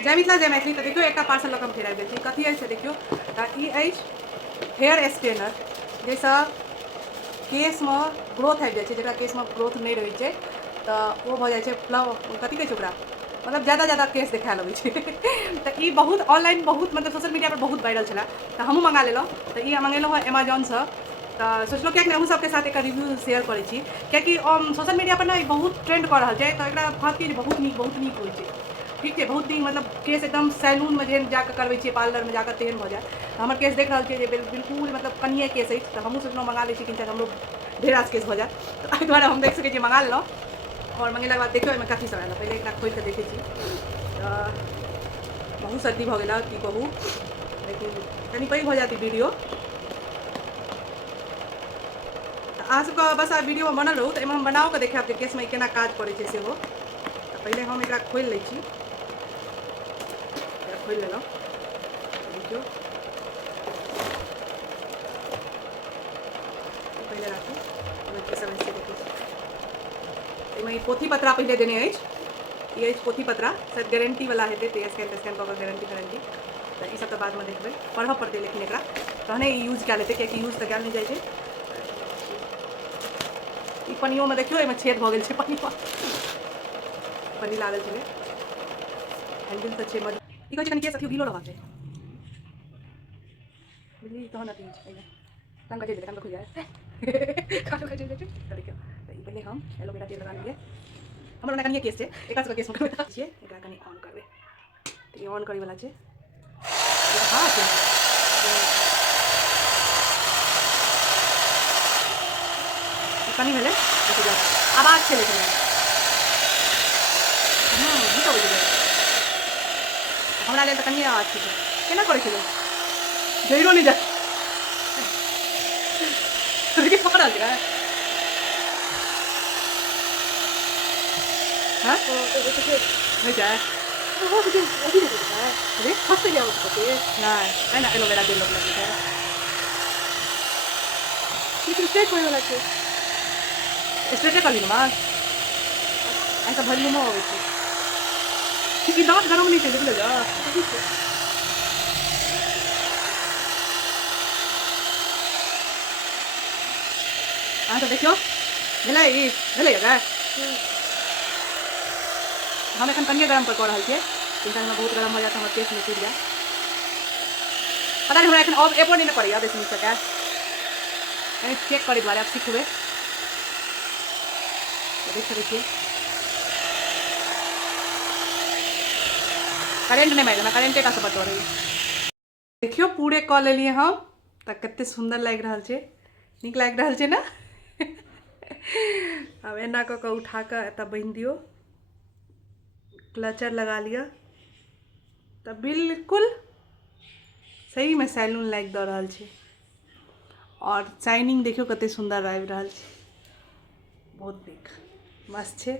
जय मिथिला जय मैथिली। तो देखियो एक पार्सल लग हम फेर आबि गेल छी। कथी अछि देखियो तऽ ई अछि हेयर स्ट्रेनर जाहिसँ केशमे ग्रोथ आबि जाइ छै। जकरा केशमे ग्रोथ नहीं रहै छै तऽ ओ भऽ जाइ छै कथी कहै छै ओकरा, मतलब ज़्यादा केस देखाए लगै छै। तऽ ई बहुत ऑनलाइन बहुत मतलब सोशल मीडिया पर बहुत वायरल छलै तऽ हमहूँ मंगा लेलहुँ। तऽ ई मंगेलहुँ हँ अमेजोनसँ। तऽ सोचलहुँ कियाकि अहूँ सबके साथ एकर रिव्यू शेयर करै छी कियाकि सोशल मीडिया पर ने बहुत ट्रेंड कऽ रहल छै। तऽ एकरा कहत कि बहुत नीक होइ छै। ठीक छै, बहुत नीक मतलब केस एकदम सैलूनमे जेहन जाकऽ करबै छियै पार्लरमे जाकऽ तेहन भऽ जायत। तऽ हमर केस देख रहल छियै जे बिल्कुल मतलब कनिए केस अछि। तऽ हमहूँ सोचलहुँ मंगा लै छी किन हमरो ढेर रास केस भऽ जायत। तऽ एहि दुआरे हम देख सकै छियै मंगा लेलहुँ। और मंगेलाके बाद देखियौ एहिमे कथी सब आयल। पहिले एकरा खोलि कऽ देखै छी। बहुत सर्दी भऽ गेल की कहू, लेकिन कनि पैघ भऽ जायत ई वीडियो। तऽ अहाँ सबके बस आब वीडियोमे बनल रहू। तऽ एहिमे हम बनाओ कऽ देखायब जे केसमे केना काज करै छै सेहो। तऽ पहिले हम एकरा खोलि लै छी। एकरा खोलि लेलहुँ। देखियौ पहिले राखू ओहिमे की सब छै देखै छी। एहिमे ई पोथी पत्रा पहिले देने अछि। ई अछि पोथी पत्रा, शायद गारंटीवला हेतै तऽ स्कैन कऽ कऽ गारंटी। तऽ ई सब तऽ बादमे देखबै, पढ़ऽ पड़तै लेकिन एकरा तहने ई यूज कए लेतै कियाकि यूज तऽ कयल नहीं जाइ छै। ई पन्नियोमे देखियौ एहिमे छेद भऽ गेल छै। पन्नी लागल छलै हैंडलसँ छै मजबूत। ई कहै छै कनि केस अथी ढीलो रहबाक चाही बुझली तहन अथी होइ छै। एहिमे कान का कान खुल जाए कान का तऽ देखियौ। तऽ ई पहिले हम एलोवेरा जेल लगा लेलियै। हमर ओना कनिए केस छै, एकरा सबके केस में छियै। एकरा कनि ऑन करबै तऽ ई ऑन करैवला छै। हाँ छै कनि भेलै आवाज छै लेकिन गीत अबै छै हमरा लेल तऽ कनिए आवाज छै। केना करै छै लोक जइरो नहीं जाए लेकिन पकड़ रहल छै। हाँ नहीं जाए अरे फंस गया उसको नहीं है ना एलोवेरा जेल लग है। लेकिन स्ट्रेट होय वाला छै। स्ट्रेटे कर ली मार ऐसा वॉल्यूमो अबै छै। ई दाँत गरम नहीं छै देखले जा अहाँ सब देखियौ भेलै ई भेलै गए। हम एखन कनिए गरम पर कऽ रहल छियै। जिनका हमरा बहुत गरम हो जाए तऽ हमर केस में टूट जाए। पता नहीं हमरा एखन अब एबो नहीं करैया बेसी नीक सके कहीं चेक करे दुआरे आब सिखबै। देख सकै छियै करेंट नहीं मारि देना, करेंटे टा से बच रही। देखियो पूरे कऽ लेलिए हम तऽ कते सुंदर लागि रहल छै। नीक लागि रहल छै ना अब एना कऽ कऽ उठा कऽ एतऽ बांधि दियौ, क्लचर लगा लिअ तऽ बिल्कुल सही में सैलून लागि दऽ रहल छै। और शाइनिंग देखियो कते सुंदर आबि रहल छै। बहुत नीक मस्त छै